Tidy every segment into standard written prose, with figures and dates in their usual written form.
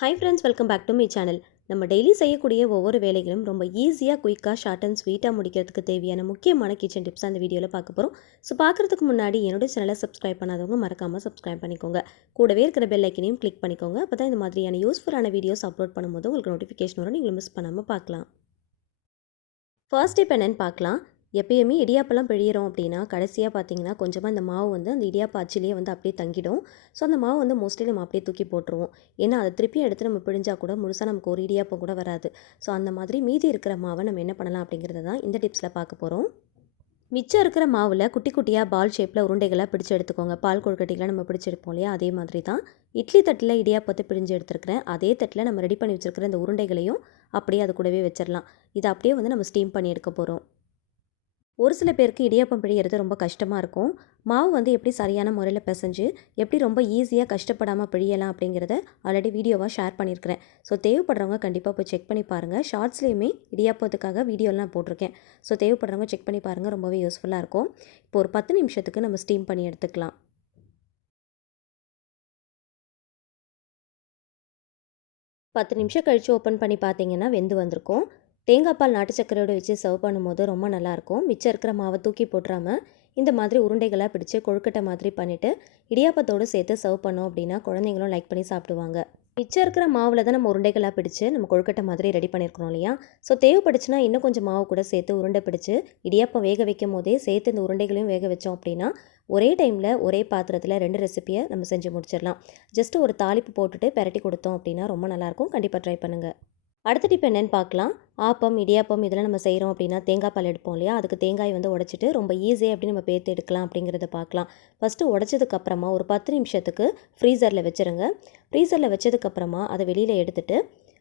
Hi friends, welcome back to my channel. நம்ம daily செய்யக்கூடிய ஒவ்வொரு வேலைகளும் ரொம்ப ஈஸியாக, குயிக்காக, ஷார்ட் அண்ட் ஸ்வீட்டாக முடிக்கிறதுக்கு தேவையான முக்கியமான கிச்சன் டிப்ஸ் அந்த வீடியோவில் பார்க்க போகிறோம். ஸோ பார்க்குறதுக்கு முன்னாடி என்னோட சேனலை சப்ஸ்கிரைப் பண்ணாதவங்க மறக்காமல் சப்ஸ்கிரைப் பண்ணிக்கோங்க. கூடவே இருக்கிற பெல் ஐக்கனையும் கிளிக் பண்ணிக்கோங்க. அப்போ தான் இந்த மாதிரியான யூஸ்ஃபுல்லான வீடியோஸ் அப்லோட் பண்ணும்போது உங்களுக்கு நோட்டிஃபிகேஷன் வரும். நீங்களும் மிஸ் பண்ணாமல் பார்க்கலாம். ஃபர்ஸ்ட் டிப் என்னென்னு பார்க்கலாம். எப்பயுமே இடியாப்பெல்லாம் பிழியிறோம் அப்படின்னா கடைசியாக பார்த்தீங்கன்னா கொஞ்சமாக இந்த மாவு வந்து அந்த இடியாப்ப அச்சிலேயே வந்து அப்படியே தங்கிடும். ஸோ அந்த மாவு வந்து மோஸ்ட்லி நம்ம அப்படியே தூக்கி போட்டுருவோம். ஏன்னா அதை திருப்பியும் எடுத்து நம்ம பிழிஞ்சா கூட முழுசாக நமக்கு ஒரு இடியாப்பம் கூட வராது. ஸோ அந்த மாதிரி மீதி இருக்கிற மாவை நம்ம என்ன பண்ணலாம் அப்படிங்கிறத தான் இந்த டிப்ஸில் பார்க்க போகிறோம். மிச்சம் இருக்கிற மாவில் குட்டி குட்டியாக பால் ஷேப்பில் உருண்டைகளாக பிடிச்சி எடுத்துக்கோங்க. பால் கொழுக்கட்டைகளாக நம்ம பிடிச்சி எடுப்போம் இல்லையா, அதே மாதிரி தான் இட்லி தட்டில் இடியாப்பத்தை பிழிஞ்சு எடுத்துருக்கிறேன். அதே தட்டில் நம்ம ரெடி பண்ணி வச்சுருக்கிற இந்த உருண்டைகளையும் அப்படியே அது கூடவே வச்சிடலாம். இதை அப்படியே வந்து நம்ம ஸ்டீம் பண்ணி எடுக்க போகிறோம். ஒரு சில பேருக்கு இடியாப்பம் பிழியறது ரொம்ப கஷ்டமாக இருக்கும். மாவு வந்து எப்படி சரியான முறையில் பிசைஞ்சு எப்படி ரொம்ப ஈஸியாக கஷ்டப்படாமல் பிழியலாம் அப்படிங்கிறத ஆல்ரெடி வீடியோவாக ஷேர் பண்ணியிருக்கிறேன். ஸோ தேவைப்படுறவங்க கண்டிப்பாக போய் செக் பண்ணி பாருங்கள். ஷார்ட்ஸ்லேயுமே இடியாப்பத்துக்காக வீடியோலாம் போட்டிருக்கேன். ஸோ தேவைப்படுறவங்க செக் பண்ணி பாருங்கள், ரொம்பவே யூஸ்ஃபுல்லாக இருக்கும். இப்போ ஒரு 10 நிமிஷத்துக்கு நம்ம ஸ்டீம் பண்ணி எடுத்துக்கலாம். 10 நிமிஷம் கழித்து ஓப்பன் பண்ணி பார்த்தீங்கன்னா வெந்து வந்திருக்கும். தேங்காய் பால் நாட்டு சர்க்கரையோடு வச்சு சர்வ் பண்ணும்போது ரொம்ப நல்லாயிருக்கும். மிச்சம் இருக்கிற மாவை தூக்கி போட்டுறாமல் இந்த மாதிரி உருண்டைகளாக பிடிச்சி கொழுக்கட்டை மாதிரி பண்ணிவிட்டு இடியாப்பத்தோடு சேர்த்து சர்வ் பண்ணோம் அப்படின்னா குழந்தைங்களும் லைக் பண்ணி சாப்பிடுவாங்க. மிச்சம் இருக்கிற மாவில் தான் நம்ம உருண்டைகளாக பிடிச்சி நம்ம கொழுக்கட்டை மாதிரி ரெடி பண்ணியிருக்கணும் இல்லையா. ஸோ தேவைப்படுச்சுன்னா இன்னும் கொஞ்சம் மாவு கூட சேர்த்து உருண்டை பிடிச்சி இடியாப்பம் வேக வைக்கும் போதே சேர்த்து இந்த உருண்டைகளையும் வேக வச்சோம் அப்படின்னா ஒரே டைமில் ஒரே பாத்திரத்தில் 2 ரெசிப்பியை நம்ம செஞ்சு முடிச்சிடலாம். ஜஸ்ட்டு ஒரு தாளிப்பு போட்டுட்டு பெரட்டி கொடுத்தோம் அப்படின்னா ரொம்ப நல்லாயிருக்கும். கண்டிப்பாக ட்ரை பண்ணுங்கள். அடுத்த டிப் என்னென்னு பார்க்கலாம். ஆப்பம், இடியாப்பம் இதெல்லாம் நம்ம செய்கிறோம் அப்படின்னா தேங்காய் பால் எடுப்போம் இல்லையா, அதுக்கு தேங்காய் வந்து உடைச்சிட்டு ரொம்ப ஈஸியாக எப்படி நம்ம பேர்த்து எடுக்கலாம் அப்படிங்கிறத பார்க்கலாம். ஃபஸ்ட்டு உடைச்சதுக்கப்புறமா ஒரு 10 நிமிஷத்துக்கு ஃப்ரீசரில் வச்சுருங்க. ஃப்ரீசரில் வச்சதுக்கப்புறமா அதை வெளியில் எடுத்துகிட்டு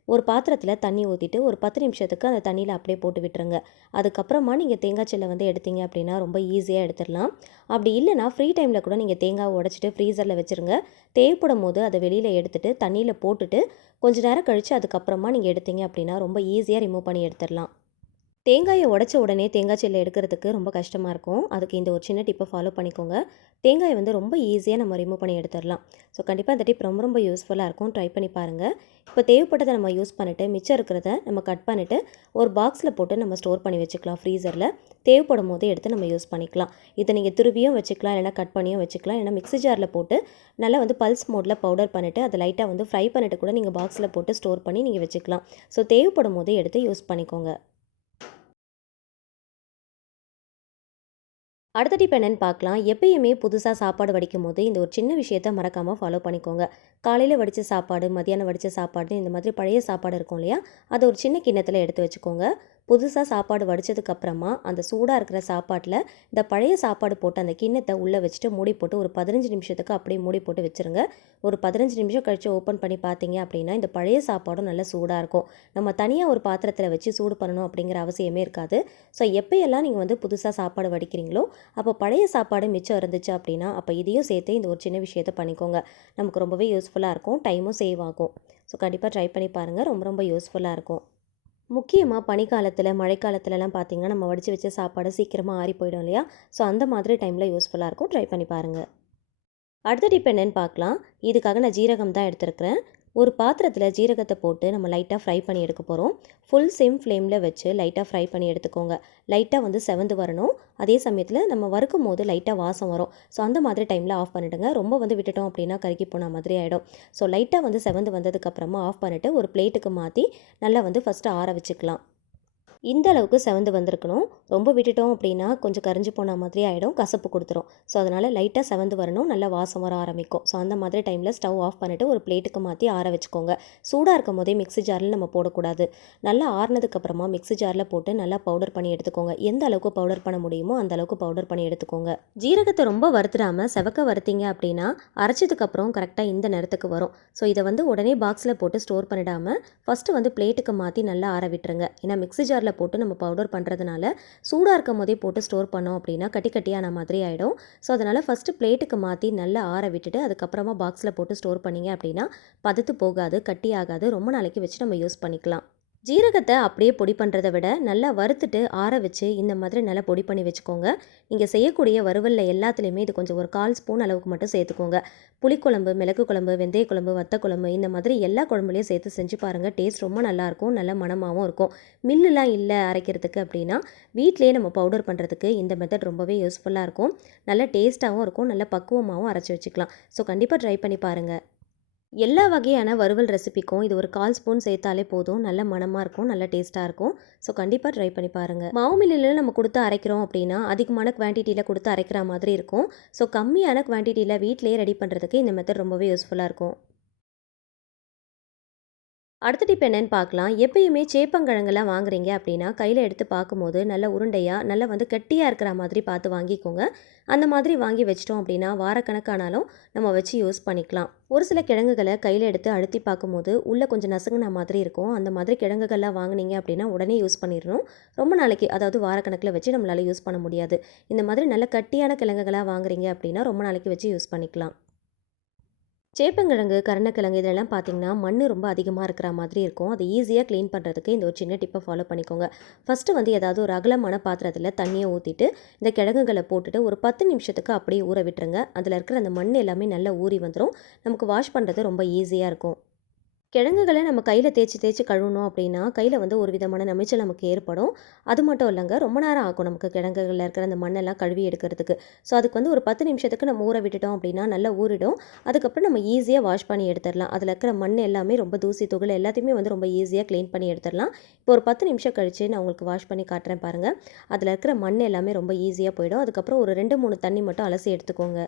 ஒரு பாத்திரத்தில் தண்ணி ஊற்றிட்டு ஒரு 10 நிமிஷத்துக்கு அந்த தண்ணியில் அப்படியே போட்டு விட்டுருங்க. அதுக்கப்புறமா நீங்கள் தேங்காய் சில்லை வந்து எடுத்தீங்க அப்படின்னா ரொம்ப ஈஸியாக எடுத்துடலாம். அப்படி இல்லைனா ஃப்ரீ டைமில் கூட நீங்கள் தேங்காய் உடைச்சிட்டு ஃப்ரீசரில் வச்சுருங்க. தேவைப்படும் போது அதை வெளியில் எடுத்துகிட்டு தண்ணியில் போட்டுட்டு கொஞ்சம் நேரம் கழித்து அதுக்கப்புறமா நீங்கள் எடுத்தீங்க அப்படின்னா ரொம்ப ஈஸியாக ரிமூவ் பண்ணி எடுத்துடலாம். தேங்காயை உடைச்ச உடனே தேங்காய் சில்லை எடுக்கிறதுக்கு ரொம்ப கஷ்டமாக இருக்கும். அதுக்கு இந்த ஒரு சின்ன டிப்பை ஃபாலோ பண்ணிக்கோங்க. தேங்காயை வந்து ரொம்ப ஈஸியாக நம்ம ரிமூவ் பண்ணி எடுத்துடலாம். ஸோ கண்டிப்பாக இந்த டிப் ரொம்ப ரொம்ப யூஸ்ஃபுல்லாக இருக்கும். ட்ரை பண்ணி பாருங்கள். இப்போ தேவைப்பட்டதை நம்ம யூஸ் பண்ணிவிட்டு மிச்சம் இருக்கிறத நம்ம கட் பண்ணிவிட்டு ஒரு பாக்ஸில் போட்டு நம்ம ஸ்டோர் பண்ணி வச்சுக்கலாம் ஃப்ரீசரில். தேவைப்படும் போது எடுத்து நம்ம யூஸ் பண்ணிக்கலாம். இதை நீங்கள் துருவியும் வச்சுக்கலாம், இல்லைனா கட் பண்ணியும் வச்சுக்கலாம், இல்லைனா மிக்ஸி ஜாரில் போட்டு நல்லா வந்து பல்ஸ் மோடில் பவுடர் பண்ணிவிட்டு அதை லைட்டாக வந்து ஃப்ரை பண்ணிவிட்டு கூட நீங்கள் பாக்ஸில் போட்டு ஸ்டோர் பண்ணி நீங்கள் வச்சுக்கலாம். ஸோ தேவைப்படும் போது எடுத்து யூஸ் பண்ணிக்கோங்க. அடுத்த டிப் என்னென்னு பார்க்கலாம். எப்பயுமே புதுசாக சாப்பாடு வடிக்கும் போது இந்த ஒரு சின்ன விஷயத்தை மறக்காமல் ஃபாலோ பண்ணிக்கோங்க. காலையில் வடித்த சாப்பாடு, மதியானம் வடித்த சாப்பாடு, இந்த மாதிரி பழைய சாப்பாடு இருக்கும் இல்லையா, அதை ஒரு சின்ன கிண்ணத்தில் எடுத்து வச்சுக்கோங்க. புதுசாக சாப்பாடு வடித்ததுக்கப்புறமா அந்த சூடாக இருக்கிற சாப்பாட்டில் இந்த பழைய சாப்பாடு போட்டு அந்த கிண்ணத்தை உள்ளே வச்சுட்டு மூடி போட்டு ஒரு 15 நிமிஷத்துக்கு அப்படியே மூடி போட்டு வச்சுருங்க. ஒரு 15 நிமிஷம் கழித்து ஓப்பன் பண்ணி பார்த்தீங்க அப்படின்னா இந்த பழைய சாப்பாடும் நல்லா சூடாக இருக்கும். நம்ம தனியாக ஒரு பாத்திரத்தில் வச்சு சூடு பண்ணணும் அப்படிங்கிற அவசியமே இருக்காது. ஸோ எப்போயெல்லாம் நீங்கள் வந்து புதுசாக சாப்பாடு வடிக்கிறீங்களோ அப்போ பழைய சாப்பாடு மிச்சம் இருந்துச்சு அப்படின்னா அப்போ இதையும் சேர்த்து இந்த ஒரு சின்ன விஷயத்தை பண்ணிக்கோங்க. நமக்கு ரொம்பவே யூஸ்ஃபுல்லாக இருக்கும். டைமும் சேவ் ஆகும். ஸோ கண்டிப்பாக ட்ரை பண்ணி பாருங்கள். ரொம்ப ரொம்ப யூஸ்ஃபுல்லாக இருக்கும். முக்கியமாக பனிக்காலத்தில், மழைக்காலத்துலலாம் பார்த்திங்கன்னா நம்ம வடித்து வச்ச சாப்பாடு சீக்கிரமாக ஆறி போயிடும் இல்லையா. ஸோ அந்த மாதிரி டைமில் யூஸ்ஃபுல்லாக இருக்கும். ட்ரை பண்ணி பாருங்கள். அடுத்த டிப் என்னென்னு பார்க்கலாம். இதுக்காக நான் ஜீரகம் தான் எடுத்துருக்கிறேன். ஒரு பாத்திரத்தில் ஜீரகத்தை போட்டு நம்ம லைட்டாக ஃப்ரை பண்ணி எடுக்க போகிறோம். ஃபுல் சிம் ஃப்ளேமில் வச்சு லைட்டாக ஃப்ரை பண்ணி எடுத்துக்கோங்க. லைட்டாக வந்து செவந்து வரணும். அதே சமயத்தில் நம்ம வறுக்கும் போது லைட்டாக வாசம் வரும். ஸோ அந்த மாதிரி டைமில் ஆஃப் பண்ணிவிடுங்க. ரொம்ப வந்து விட்டுட்டோம் அப்படின்னா கருகி போன மாதிரி ஆகிடும். ஸோ லைட்டாக வந்து செவந்து வந்ததுக்கப்புறமா ஆஃப் பண்ணிவிட்டு ஒரு பிளேட்டுக்கு மாற்றி நல்லா வந்து ஃபஸ்ட்டு ஆற வச்சுக்கலாம். இந்த அளவுக்கு செவந்து வந்திருக்கணும். ரொம்ப விட்டுட்டோம் அப்படின்னா கொஞ்சம் கரிஞ்சு போன மாதிரி ஆகிடும், கசப்பு கொடுத்துரும். ஸோ அதனால் லைட்டாக செவந்து வரணும், நல்லா வாசம் வர ஆரம்பிக்கும். ஸோ அந்த மாதிரி டைமில் ஸ்டவ் ஆஃப் பண்ணிவிட்டு ஒரு பிளேட்டுக்கு மாற்றி ஆற வச்சுக்கோங்க. சூடாக இருக்கும் போதே மிக்ஸி ஜாரில் நம்ம போடக்கூடாது. நல்லா ஆறுனதுக்கப்புறமா மிக்ஸி ஜாரில் போட்டு நல்லா பவுடர் பண்ணி எடுத்துக்கோங்க. எந்த அளவுக்கு பவுடர் பண்ண முடியுமோ அந்த அளவுக்கு பவுடர் பண்ணி எடுத்துக்கோங்க. ஜீரகத்தை ரொம்ப வறுத்துடாமல் செவக்க வறுத்தீங்க அப்படின்னா அரைச்சதுக்கப்புறம் கரெக்டாக இந்த நேரத்துக்கு வரும். ஸோ இதை வந்து உடனே பாக்ஸில் போட்டு ஸ்டோர் பண்ணிடாமல் ஃபஸ்ட்டு வந்து பிளேட்டுக்கு மாற்றி நல்லா ஆற விட்டுருங்க. ஏன்னா மிக்ஸி ஜாரில் போட்டு நம்ம பவுடர் பண்ணுறதுனால சூடாக இருக்கும் போதே போட்டு ஸ்டோர் பண்ணோம் அப்படின்னா கட்டி கட்டியான மாதிரி ஆகிடும். ஸோ அதனால் ஃபஸ்ட்டு பிளேட்டுக்கு மாற்றி நல்லா ஆற விட்டுட்டு அதுக்கப்புறமா பாக்ஸில் போட்டு ஸ்டோர் பண்ணிங்க அப்படின்னா பதத்து போகாது, கட்டி ஆகாது, ரொம்ப நாளைக்கு வச்சு நம்ம யூஸ் பண்ணிக்கலாம். ஜீரகத்த அப்படியே பொடி பண்ணுறத விட நல்லா வறுத்துட்டு ஆற வச்சு இந்த மாதிரி நல்லா பொடி பண்ணி வச்சுக்கோங்க. நீங்கள் செய்யக்கூடிய வறுவல்ல எல்லாத்துலேயுமே இது கொஞ்சம் ஒரு 1/4 ஸ்பூன் அளவுக்கு மட்டும் சேர்த்துக்கோங்க. புளிக்குழம்பு, மிளகு குழம்பு, வெந்தய குழம்பு, வத்த குழம்பு இந்த மாதிரி எல்லா குழம்புலையும் சேர்த்து செஞ்சு பாருங்கள். டேஸ்ட் ரொம்ப நல்லாயிருக்கும், நல்ல மணமாகவும் இருக்கும். மில்லுலாம் இல்லை அரைக்கிறதுக்கு அப்படின்னா வீட்டிலேயே நம்ம பவுடர் பண்ணுறதுக்கு இந்த மெத்தட் ரொம்பவே யூஸ்ஃபுல்லாக இருக்கும். நல்ல டேஸ்ட்டாகவும் இருக்கும், நல்ல பக்குவமாகவும் அரைச்சி வச்சுக்கலாம். ஸோ கண்டிப்பாக ட்ரை பண்ணி பாருங்கள். எல்லா வகையான வறுவல் ரெசிபிக்கும் இது ஒரு 1/4 ஸ்பூன் சேர்த்தாலே போதும். நல்ல மணமாக இருக்கும், நல்ல டேஸ்ட்டாக இருக்கும். ஸோ கண்டிப்பாக ட்ரை பண்ணி பாருங்கள். மாவு மில்லில் நம்ம கொடுத்து அரைக்கிறோம் அப்படின்னா அதிகமான குவான்டிட்டியில் கொடுத்து அரைக்கிற மாதிரி இருக்கும். ஸோ கம்மியான குவான்டிட்டியில் வீட்டிலேயே ரெடி பண்ணுறதுக்கு இந்த மெத்தட் ரொம்பவே யூஸ்ஃபுல்லாக இருக்கும். அடுத்த டிப் என்னன்னு பார்க்கலாம். எப்பயுமே சேப்பங்கிழங்கெல்லாம் வாங்குறீங்க அப்படின்னா கையில் எடுத்து பார்க்கும்போது நல்ல உருண்டையாக நல்லா கெட்டியாக இருக்கிற மாதிரி பார்த்து வாங்கிக்கோங்க. அந்த மாதிரி வாங்கி வச்சிட்டோம் அப்படின்னா வாரக்கணக்கானாலும் நம்ம வச்சு யூஸ் பண்ணிக்கலாம். ஒரு சில கிழங்குகளை கையில் எடுத்து அழுத்தி பார்க்கும்போது உள்ளே கொஞ்சம் நசுங்கின மாதிரி இருக்கும். அந்த மாதிரி கிழங்குகள்லாம் வாங்கினீங்க அப்படின்னா உடனே யூஸ் பண்ணிடணும். ரொம்ப நாளைக்கு, அதாவது வாரக்கணக்கில் வச்சு நம்மளால் யூஸ் பண்ண முடியாது. இந்த மாதிரி நல்ல கட்டியான கிழங்குகளாக வாங்குறீங்க அப்படின்னா ரொம்ப நாளைக்கு வச்சு யூஸ் பண்ணிக்கலாம். சேப்பங்கிழங்கு, கருணக்கிழங்கு இதெல்லாம் பார்த்தீங்கன்னா மண் ரொம்ப அதிகமாக இருக்கிற மாதிரி இருக்கும். அது ஈஸியாக க்ளீன் பண்ணுறதுக்கு இந்த ஒரு சின்ன டிப்பை ஃபாலோ பண்ணிக்கோங்க. ஃபஸ்ட்டு ஏதாவது ஒரு அகலமான பாத்திரத்தில் தண்ணியை ஊற்றிட்டு இந்த கிழங்குகளை போட்டுட்டு ஒரு 10 நிமிஷத்துக்கு அப்படியே ஊற விட்டுருங்க. அதில் இருக்கிற அந்த மண் எல்லாமே நல்லா ஊறி வந்துடும். நமக்கு வாஷ் பண்ணுறது ரொம்ப ஈஸியாக இருக்கும். கிழங்குகளை நம்ம கையில் தேய்ச்சி தேய்ச்சி கழுவணும் அப்படின்னா கையில் ஒரு விதமான நமைச்சல் நமக்கு ஏற்படும். அது மட்டும் இல்லைங்க, ரொம்ப நேரம் ஆகும் நமக்கு கிழங்குகளில் இருக்கிற அந்த மண்ணெல்லாம் கழுவி எடுக்கிறதுக்கு. ஸோ அதுக்கு ஒரு 10 நிமிஷத்துக்கு நம்ம ஊற விட்டுட்டோம் அப்படின்னா நல்லா ஊறிடும். அதுக்கப்புறம் நம்ம ஈஸியாக வாஷ் பண்ணி எடுத்துடலாம். அதில் இருக்கிற மண் எல்லாமே ரொம்ப தூசி துகள் எல்லாத்தையுமே ரொம்ப ஈஸியாக க்ளீன் பண்ணி எடுத்துடலாம். இப்போ ஒரு 10 நிமிஷம் கழித்து நான் உங்களுக்கு வாஷ் பண்ணி காட்டுறேன் பாருங்கள். அதில் இருக்கிற மண் எல்லாமே ரொம்ப ஈஸியாக போயிடும். அதுக்கப்புறம் ஒரு 2-3 தண்ணி மட்டும் அலசி எடுத்துக்கோங்க.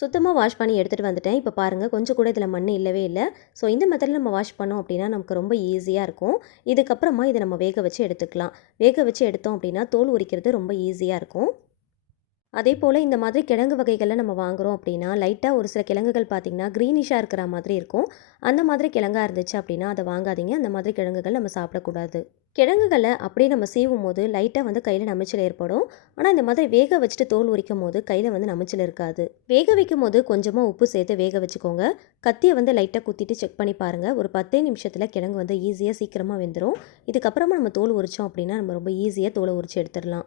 சுத்தமாக வாஷ் பண்ணி எடுத்துகிட்டு வந்துட்டேன். இப்போ பாருங்கள், கொஞ்சம் கூட இதில் மண் இல்லவே இல்லை. ஸோ இந்த மெத்தடில் நம்ம வாஷ் பண்ணோம் அப்படின்னா நமக்கு ரொம்ப ஈஸியாக இருக்கும். இதுக்கப்புறமா இதை நம்ம வேக வச்சு எடுத்துக்கலாம். வேக வச்சு எடுத்தோம் அப்படின்னா தோல் உரிக்கிறது ரொம்ப ஈஸியாக இருக்கும். அதே போல் இந்த மாதிரி கிழங்கு வகைகளில் நம்ம வாங்குகிறோம் அப்படின்னா லைட்டாக ஒரு சில கிழங்குகள் பார்த்திங்கன்னா க்ரீனிஷாக இருக்கிற மாதிரி இருக்கும். அந்த மாதிரி கிழங்காக இருந்துச்சு அப்படின்னா அதை வாங்காதீங்க. அந்த மாதிரி கிழங்குகள் நம்ம சாப்பிடக்கூடாது. கிழங்குகளை அப்படியே நம்ம சீவும் போது லைட்டாக கையில் நமைச்சல் ஏற்படும். ஆனால் இந்த மாதிரி வேக வச்சுட்டு தோல் உரிக்கும் போது கையில் நமைச்சல் இருக்காது. வேக வைக்கும் போது கொஞ்சமாக உப்பு சேர்த்து வேக வச்சுக்கோங்க. கத்தியை லைட்டாக குத்திட்டு செக் பண்ணி பாருங்கள். ஒரு 10 நிமிஷத்தில் கிழங்கு ஈஸியாக சீக்கிரமாக வெந்துடும். இதுக்கப்புறமா நம்ம தோல் உரித்தோம் அப்படின்னா நம்ம ரொம்ப ஈஸியாக தோலை உரித்து எடுத்துடலாம்.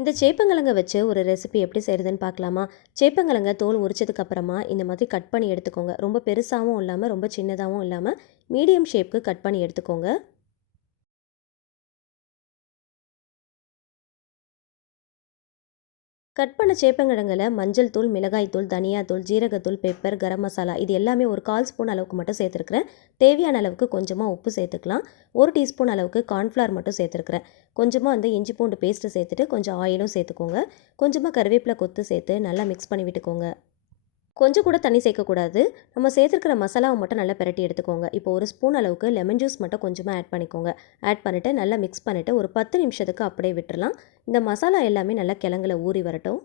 இந்த சேப்பங்கிழங்க வச்சு ஒரு ரெசிபி எப்படி செய்கிறதுன்னு பார்க்கலாமா? சேப்பங்கிழங்க தோல் உரிச்சதுக்கு அப்புறமா இந்த மாதிரி கட் பண்ணி எடுத்துக்கோங்க. ரொம்ப பெருசாகவும் இல்லாமல் ரொம்ப சின்னதாகவும் இல்லாமல் மீடியம் ஷேப்க்கு கட் பண்ணி எடுத்துக்கோங்க. கட் பண்ண சேப்பங்கிழங்குல மஞ்சள் தூள், மிளகாய் தூள், தனியாத்தூள், ஜீரகத்தூள், பெப்பர், கரம் மசாலா இது எல்லாமே ஒரு 1/4 ஸ்பூன் அளவுக்கு மட்டும் சேர்த்துருக்கிறேன். தேவையான அளவுக்கு கொஞ்சமாக உப்பு சேர்த்துக்கலாம். 1 டீஸ்பூன் அளவுக்கு கார்ன்ஃப்ளவர் மட்டும் சேர்த்துருக்கிறேன். கொஞ்சமாக இஞ்சி பூண்டு பேஸ்ட்டு சேர்த்துட்டு கொஞ்சம் ஆயிலும் சேர்த்துக்கோங்க. கொஞ்சமாக கருவேப்பிலை கொத்து சேர்த்து நல்லா மிக்ஸ் பண்ணி விட்டுக்கோங்க. கொஞ்சம் கூட தண்ணி சேர்க்கக்கூடாது. நம்ம சேர்த்துருக்கிற மசாலாவை மட்டும் நல்லா பிரட்டி எடுத்துக்கோங்க. இப்போ ஒரு ஸ்பூன் அளவுக்கு லெமன் ஜூஸ் மட்டும் கொஞ்சமாக ஆட் பண்ணிக்கோங்க. ஆட் பண்ணிவிட்டு நல்லா மிக்ஸ் பண்ணிவிட்டு ஒரு 10 நிமிஷத்துக்கு அப்படியே விட்டுறலாம். இந்த மசாலா எல்லாமே நல்லா கிழங்குல ஊறி வரட்டும்.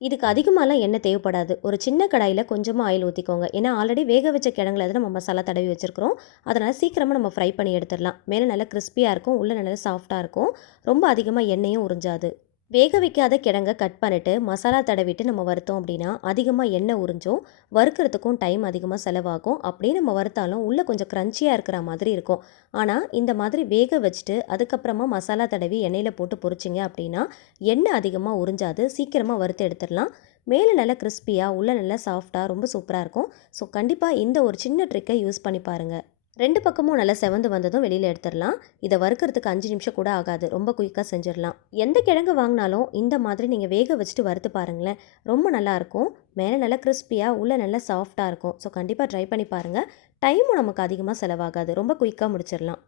இதுக்கு அதிகமாகலாம் எண்ணெய் தேவைப்படாது. ஒரு சின்ன கடாயில் கொஞ்சமாக ஆயில் ஊற்றிக்கோங்க. ஏன்னா ஆல்ரெடி வேக வச்ச கிழங்குல நம்ம மசாலா தடவி வச்சுருக்கிறோம். அதனால் சீக்கிரமாக நம்ம ஃப்ரை பண்ணி எடுத்துடலாம். மேலே நல்லா கிறிஸ்பியாக இருக்கும், உள்ளே நல்லா சாஃப்டாக இருக்கும். ரொம்ப அதிகமாக எண்ணெயும் உறிஞ்சாது. வேக வைக்காத கிழங்க கட் பண்ணிவிட்டு மசாலா தடவிட்டு நம்ம வறுத்தோம் அப்படின்னா அதிகமாக எண்ணெய் உறிஞ்சும். வறுக்கிறதுக்கும் டைம் அதிகமாக செலவாகும். அப்படியே நம்ம வறுத்தாலும் உள்ளே கொஞ்சம் க்ரன்ச்சியாக இருக்கிற மாதிரி இருக்கும். ஆனால் இந்த மாதிரி வேக வச்சுட்டு அதுக்கப்புறமா மசாலா தடவி எண்ணெயில் போட்டு பொரிச்சிங்க அப்படின்னா எண்ணெய் அதிகமாக உறிஞ்சாது. சீக்கிரமாக வறுத்து எடுத்துடலாம். மேலே நல்லா கிறிஸ்பியாக உள்ளே நல்லா சாஃப்டாக ரொம்ப சூப்பராக இருக்கும். ஸோ கண்டிப்பாக இந்த ஒரு சின்ன ட்ரிக்கை யூஸ் பண்ணி பாருங்கள். 2 பக்கமும் நல்லா செவந்து வந்ததும் வெளியில் எடுத்துடலாம். இதை வறுக்கிறதுக்கு 5 நிமிஷம் கூட ஆகாது. ரொம்ப குயிக்காக செஞ்சிடலாம். எந்த கிழங்கு வாங்கினாலும் இந்த மாதிரி நீங்கள் வேக வச்சுட்டு வறுத்து பாருங்களேன். ரொம்ப நல்லாயிருக்கும். மேலே நல்லா கிறிஸ்பியாக உள்ளே நல்லா சாஃப்டாக இருக்கும். ஸோ கண்டிப்பாக ட்ரை பண்ணி பாருங்கள். டைமும் நமக்கு அதிகமாக செலவாகாது. ரொம்ப குயிக்காக முடிச்சிடலாம்.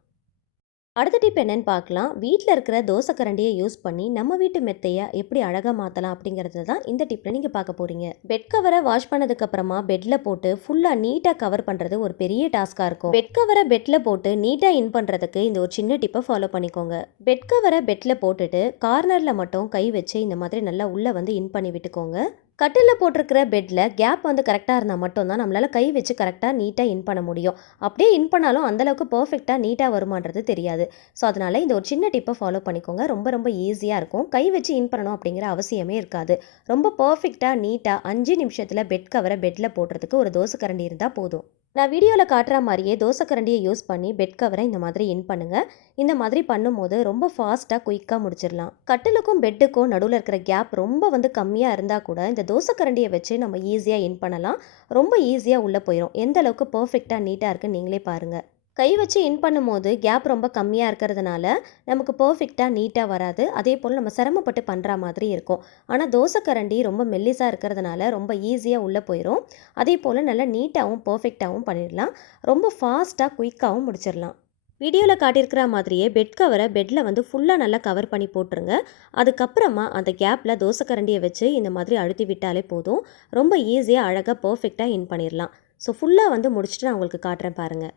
அடுத்த டிப் என்னன்னு பார்க்கலாம். வீட்டில் இருக்கிற தோசைக்கரண்டியை யூஸ் பண்ணி நம்ம வீட்டு மெத்தையை எப்படி அழகாக மாற்றலாம் அப்படிங்கிறது தான் இந்த டிப்பில் நீங்கள் பார்க்க போகிறீங்க. பெட் கவரை வாஷ் பண்ணதுக்கப்புறமா பெட்டில் போட்டு ஃபுல்லாக நீட்டாக கவர் பண்ணுறது ஒரு பெரிய டாஸ்காக இருக்கும். பெட் கவரை பெட்டில் போட்டு நீட்டாக இன் பண்ணுறதுக்கு இந்த ஒரு சின்ன டிப்பை ஃபாலோ பண்ணிக்கோங்க. பெட் கவரை பெட்டில் போட்டுட்டு கார்னரில் மட்டும் கை வச்சு இந்த மாதிரி நல்லா உள்ளே இன் பண்ணி விட்டுக்கோங்க. கட்டில்ல போட்டிருக்கிற பெட்ல கேப் வந்து கரெக்ட்டா இருந்தா மட்டும் தான் நம்மளால கை வச்சு கரெக்ட்டா நீட்டா இன் பண்ண முடியும். அப்படியே இன் பண்ணாலும் அந்த அளவுக்கு பெர்ஃபெக்ட்டா நீட்டா வருமான்றது தெரியாது. ஸோ அதனால இந்த ஒரு சின்ன டிப்ப ஃபாலோ பண்ணிக்கோங்க. ரொம்ப ரொம்ப ஈஸியா இருக்கும். கை வச்சு இன் பண்ணணும் அப்படிங்கிற அவசியமே இருக்காது. ரொம்ப பெர்ஃபெக்ட்டா நீட்டா 5 நிமிஷத்துல பெட் கவர பெட்ல போடுறதுக்கு ஒரு தோசை கரண்டி இருந்தா போதும். நான் வீடியோல காட்டுற மாரியே தோசை கரண்டிய யூஸ் பண்ணி பெட் கவர இந்த மாதிரி இன் பண்ணுங்க. இந்த மாதிரி பண்ணும்போது ரொம்ப ஃபாஸ்ட்டா, குயிக்கா முடிச்சிடலாம். கட்டிலுக்கும் பெட்டுக்கும் நடுவுல இருக்கிற கேப் ரொம்ப வந்து கம்மியா இருந்தா கூட இந்த தோசை கரண்டிய வச்சு நம்ம ஈஸியா இன் பண்ணலாம். ரொம்ப ஈஸியா உள்ள போயிரும். எந்த அளவுக்கு பெர்ஃபெக்ட்டா நீட்டா இருக்குன்னு நீங்களே பாருங்க. கை வச்சு இன் பண்ணும்போது கேப் ரொம்ப கம்மியா இருக்கிறதுனால நமக்கு பெர்ஃபெக்ட்டா நீட்டா வராது. அதேபோல நம்ம சிரமப்பட்டு பண்ற மாதிரி இருக்கும். ஆனா தோசை கரண்டி ரொம்ப மெல்லிசா இருக்கிறதுனால ரொம்ப ஈஸியா உள்ள போயிரும். அதேபோல நல்லா நீட்டாவும், பெர்ஃபெக்ட்டாவும் பண்ணிடலாம். ரொம்ப ஃபாஸ்ட்டா, குயிக்காவும் முடிச்சிடலாம். வீடியோவில் காட்டியிருக்கிற மாதிரியே பெட் கவரை பெட்டில் வந்து ஃபுல்லாக நல்லா கவர் பண்ணி போட்டுருங்க. அதுக்கப்புறமா அந்த கேப்பில் தோசை கரண்டியை வச்சு இந்த மாதிரி அழுத்தி விட்டாலே போதும். ரொம்ப ஈஸியாக அழகாக பெர்ஃபெக்டாக இன் பண்ணிடலாம். ஸோ ஃபுல்லாக வந்து முடிச்சுட்டு நான் உங்களுக்கு காட்டுறேன் பாருங்கள்.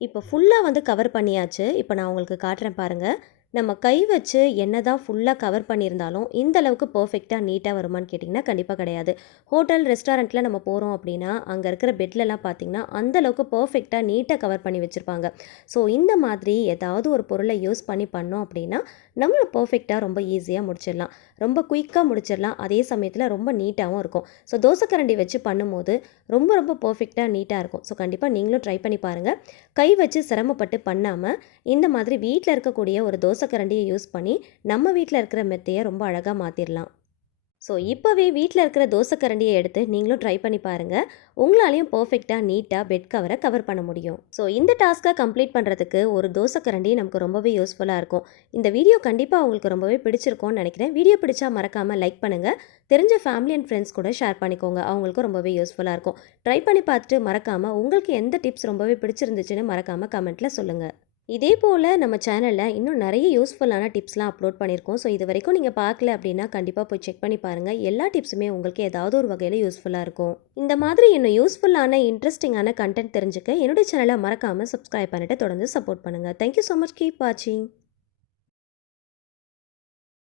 இப்போ ஃபுல்லாக வந்து கவர் பண்ணியாச்சு. இப்போ நான் உங்களுக்கு காட்டுறேன் பாருங்க. நம்ம கை வச்சு என்னதான் ஃபுல்லா கவர் பண்ணியிருந்தாலும், இந்த அளவுக்கு பெர்ஃபெக்ட்டா நீட்டா வருமான்னு கேட்டிங்கன்னா, கண்டிப்பா கிடையாது. ஹோட்டல், ரெஸ்டாரண்ட்ல நம்ம போறோம் அப்படின்னா, அங்க இருக்கிற பெட்லலாம் பார்த்தீங்கன்னா, அந்த அளவுக்கு பெர்ஃபெக்ட்டா நீட்டா கவர் பண்ணி வச்சிருப்பாங்க. ஸோ இந்த மாதிரி ஏதாவது ஒரு பொருளை யூஸ் பண்ணி பண்ணோம் அப்படின்னா, நம்மள பெர்ஃபெக்ட்டா ரொம்ப ஈஸியா முடிச்சிடலாம். ரொம்ப குயிக்கா முடிச்சிடலாம். அதே சமயத்தில ரொம்ப நீட்டாவும் இருக்கும். ஸோ தோசை கரண்டி வச்சு பண்ணும்போது, ரொம்ப ரொம்ப பெர்ஃபெக்ட்டா நீட்டா இருக்கும். ஸோ கண்டிப்பா நீங்களும் ட்ரை பண்ணி பாருங்க. கை வச்சு சிரமப்பட்டு பண்ணாம, இந்த மாதிரி வீட்ல இருக்கக்கூடிய ஒரு தோசை கரண்டியை யூஸ் பண்ணி நம்ம வீட்ல இருக்கிற மெத்தையை ரொம்ப அழகாக மாற்றிடலாம். ஸோ இப்போவே வீட்டில் இருக்கிற தோசை கரண்டியை எடுத்து நீங்களும் ட்ரை பண்ணி பாருங்கள். உங்களாலையும் பர்ஃபெக்டாக நீட்டாக பெட் கவரை கவர் பண்ண முடியும். ஸோ இந்த டாஸ்க்கை கம்ப்ளீட் பண்ணுறதுக்கு ஒரு தோசை கரண்டி நமக்கு ரொம்பவே யூஸ்ஃபுல்லாக இருக்கும். இந்த வீடியோ கண்டிப்பாக உங்களுக்கு ரொம்பவே பிடிச்சிருக்கும்னு நினைக்கிறேன். வீடியோ பிடிச்சா மறக்காமல் லைக் பண்ணுங்கள். தெரிஞ்ச ஃபேமிலி அண்ட் ஃப்ரெண்ட்ஸ் கூட ஷேர் பண்ணிக்கோங்க. அவங்களுக்கும் ரொம்பவே யூஸ்ஃபுல்லாக இருக்கும். ட்ரை பண்ணி பார்த்துட்டு மறக்காமல் உங்களுக்கு எந்த டிப்ஸ் ரொம்பவே பிடிச்சிருந்துச்சுன்னு மறக்காமல் கமெண்ட்டில் சொல்லுங்கள். இதே போல் நம்ம சேனலில் இன்னும் நிறைய யூஸ்ஃபுல்லான டிப்ஸ்லாம் அப்லோட் பண்ணியிருக்கோம். ஸோ இது வரைக்கும் நீங்கள் பார்க்கல அப்படின்னா கண்டிப்பாக போய் செக் பண்ணி பாருங்கள். எல்லா டிப்ஸுமே உங்களுக்கு ஏதாவது ஒரு வகையில் யூஸ்ஃபுல்லாக இருக்கும். இந்த மாதிரி இன்னும் யூஸ்ஃபுல்லான இன்ட்ரெஸ்டிங்கான கண்டென்ட் தெரிஞ்சுக்க என்னுடைய சேனலை மறக்காமல் சப்ஸ்கிரைப் பண்ணிட்டு தொடர்ந்து சப்போர்ட் பண்ணுங்கள். Thank you so much. கீப் வாட்சிங்.